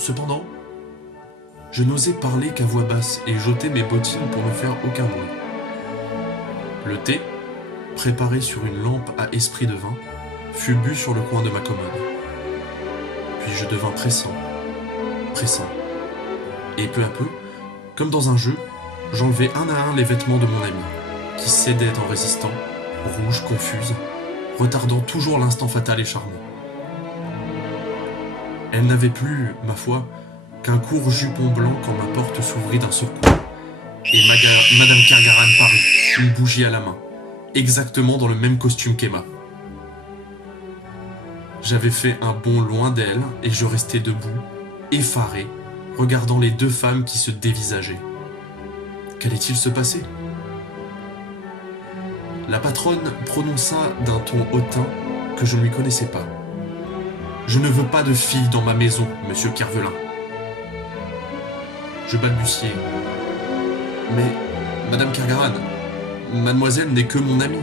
Cependant, je n'osais parler qu'à voix basse et j'ôtais mes bottines pour ne faire aucun bruit. Le thé, préparé sur une lampe à esprit de vin, fut bu sur le coin de ma commode. Puis je devins pressant, et peu à peu, comme dans un jeu, j'enlevai un à un les vêtements de mon amie, qui cédait en résistant, rouge, confuse, retardant toujours l'instant fatal et charmant. Elle n'avait plus, ma foi, qu'un court jupon blanc quand ma porte s'ouvrit d'un seul coup, et Madame Kergaran parut, une bougie à la main, exactement dans le même costume qu'Emma. J'avais fait un bond loin d'elle et je restais debout, effaré, regardant les deux femmes qui se dévisageaient. Qu'allait-il se passer? La patronne prononça d'un ton hautain que je ne lui connaissais pas. « Je ne veux pas de fille dans ma maison, monsieur Kervelin. » Je balbutiai. « Mais, Madame Kergaran, mademoiselle n'est que mon amie.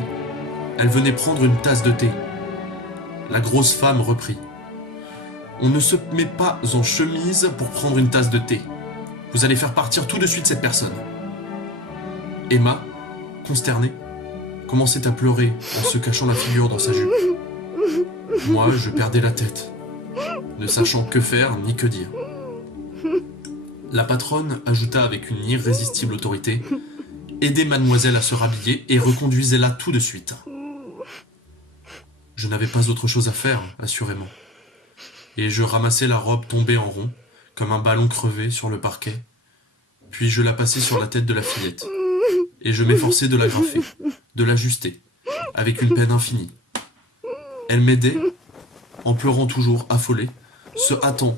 Elle venait prendre une tasse de thé. » La grosse femme reprit. « On ne se met pas en chemise pour prendre une tasse de thé. Vous allez faire partir tout de suite cette personne. » Emma, consternée, commençait à pleurer en se cachant la figure dans sa jupe. Moi, je perdais la tête, ne sachant que faire ni que dire. La patronne ajouta avec une irrésistible autorité « Aidez mademoiselle à se rhabiller et reconduisez-la tout de suite. » Je n'avais pas autre chose à faire, assurément. Et je ramassai la robe tombée en rond, comme un ballon crevé sur le parquet, puis je la passai sur la tête de la fillette, et je m'efforçai de l'agrafer, de l'ajuster, avec une peine infinie. Elle m'aidait, en pleurant toujours, affolée, se hâtant,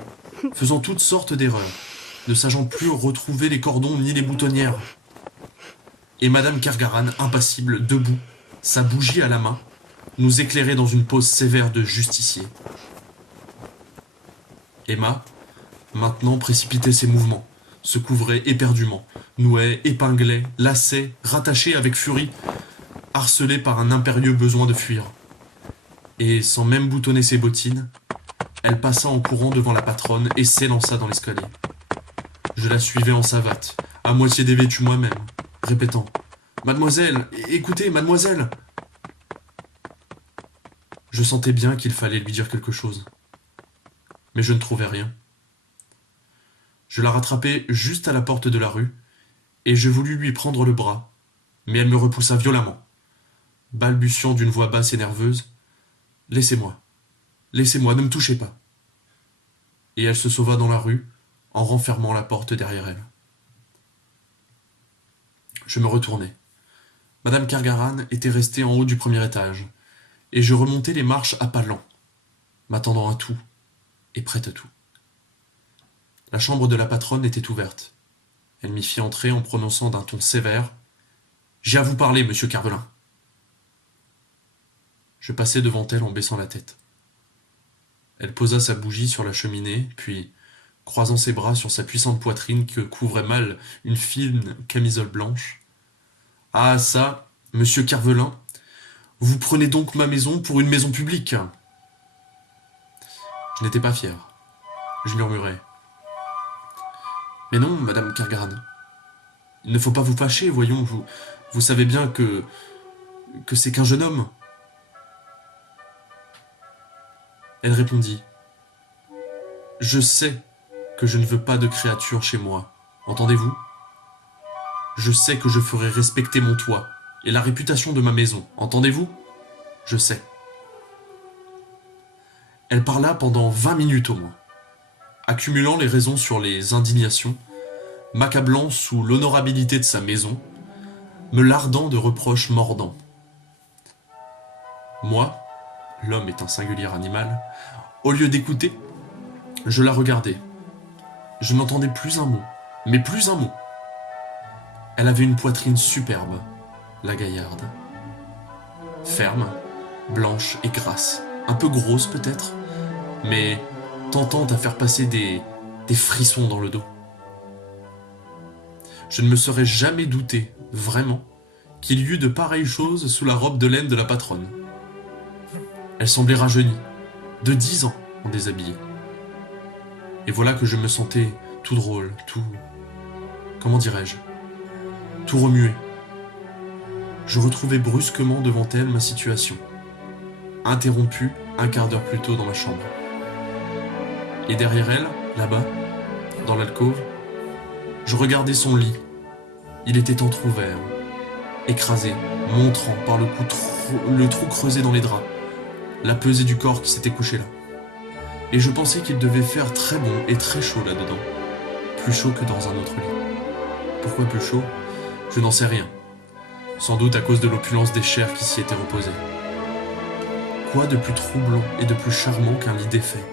faisant toutes sortes d'erreurs, ne sachant plus retrouver les cordons ni les boutonnières. Et Madame Kergaran, impassible, debout, sa bougie à la main, nous éclairait dans une pose sévère de justicier. Emma, maintenant, précipitait ses mouvements, se couvrait éperdument, nouait, épinglait, lassait, rattachait avec furie, harcelée par un impérieux besoin de fuir. Et, sans même boutonner ses bottines, elle passa en courant devant la patronne et s'élança dans l'escalier. Je la suivais en savate, à moitié dévêtue moi-même, répétant « Mademoiselle, écoutez, mademoiselle !» Je sentais bien qu'il fallait lui dire quelque chose. Mais je ne trouvais rien. Je la rattrapai juste à la porte de la rue, et je voulus lui prendre le bras, mais elle me repoussa violemment, balbutiant d'une voix basse et nerveuse « Laissez-moi, laissez-moi, ne me touchez pas !» Et elle se sauva dans la rue, en renfermant la porte derrière elle. Je me retournai. Madame Kergaran était restée en haut du premier étage, et je remontai les marches à pas lents, m'attendant à tout, et prête à tout. La chambre de la patronne était ouverte. Elle m'y fit entrer en prononçant d'un ton sévère « J'ai à vous parler, monsieur Kervelin. » Je passai devant elle en baissant la tête. Elle posa sa bougie sur la cheminée, puis, croisant ses bras sur sa puissante poitrine que couvrait mal une fine camisole blanche. « Ah ça, monsieur Kervelin, vous prenez donc ma maison pour une maison publique !» Je n'étais pas fier. Je murmurai. « Mais non, Madame Kergaran. Il ne faut pas vous fâcher, voyons, vous savez bien que c'est qu'un jeune homme. » Elle répondit. « Je sais que je ne veux pas de créature chez moi, entendez-vous? Je sais que je ferai respecter mon toit et la réputation de ma maison, entendez-vous? Je sais. » Elle parla pendant 20 minutes au moins, accumulant les raisons sur les indignations, m'accablant sous l'honorabilité de sa maison, me lardant de reproches mordants. Moi, l'homme est un singulier animal, au lieu d'écouter, je la regardais. Je n'entendais plus un mot, mais plus un mot. Elle avait une poitrine superbe, la gaillarde. Ferme, blanche et grasse, un peu grosse peut-être, mais tentante à faire passer des frissons dans le dos. Je ne me serais jamais douté, vraiment, qu'il y eût de pareilles choses sous la robe de laine de la patronne. Elle semblait rajeunie, de 10 ans en déshabillé. Et voilà que je me sentais tout drôle, tout... comment dirais-je? Tout remué. Je retrouvais brusquement devant elle ma situation, interrompue un quart d'heure plus tôt dans ma chambre. Et derrière elle, là-bas, dans l'alcôve, je regardais son lit. Il était entrouvert, écrasé, montrant par le trou creusé dans les draps, la pesée du corps qui s'était couché là. Et je pensais qu'il devait faire très bon et très chaud là-dedans, plus chaud que dans un autre lit. Pourquoi plus chaud? Je n'en sais rien. Sans doute à cause de l'opulence des chairs qui s'y étaient reposées. Quoi de plus troublant et de plus charmant qu'un lit défait?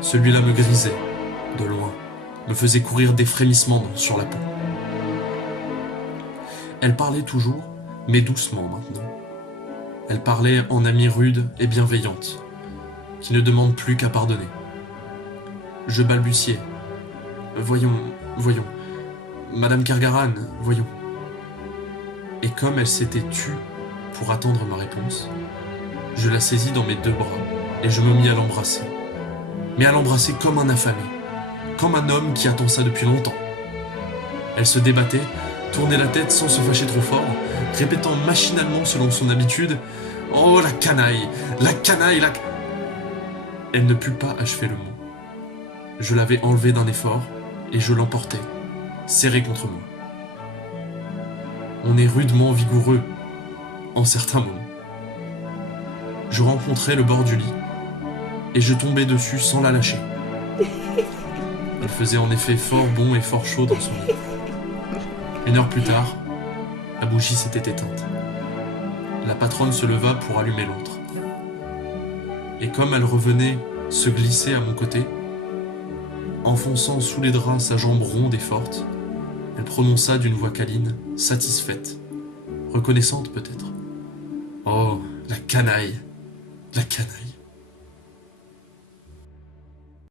Celui-là me grisait, de loin, me faisait courir des frémissements sur la peau. Elle parlait toujours, mais doucement maintenant. Elle parlait en amie rude et bienveillante, qui ne demande plus qu'à pardonner. Je balbutiais. Voyons, Madame Kergaran, voyons. Et comme elle s'était tue pour attendre ma réponse, je la saisis dans mes 2 bras et je me mis à l'embrasser. Mais à l'embrasser comme un affamé, comme un homme qui attend ça depuis longtemps. Elle se débattait, tournait la tête sans se fâcher trop fort, répétant machinalement selon son habitude « Oh, la canaille, la canaille, la... » Elle ne put pas achever le mot. Je l'avais enlevé d'un effort et je l'emportais, serré contre moi. On est rudement vigoureux en certains moments. Je rencontrais le bord du lit et je tombais dessus sans la lâcher. Elle faisait en effet fort bon et fort chaud dans son lit. 1 heure plus tard, la bougie s'était éteinte. La patronne se leva pour allumer l'autre. Et comme elle revenait se glisser à mon côté, enfonçant sous les draps sa jambe ronde et forte, elle prononça d'une voix câline, satisfaite, reconnaissante peut-être. « Oh, la canaille, la canaille !»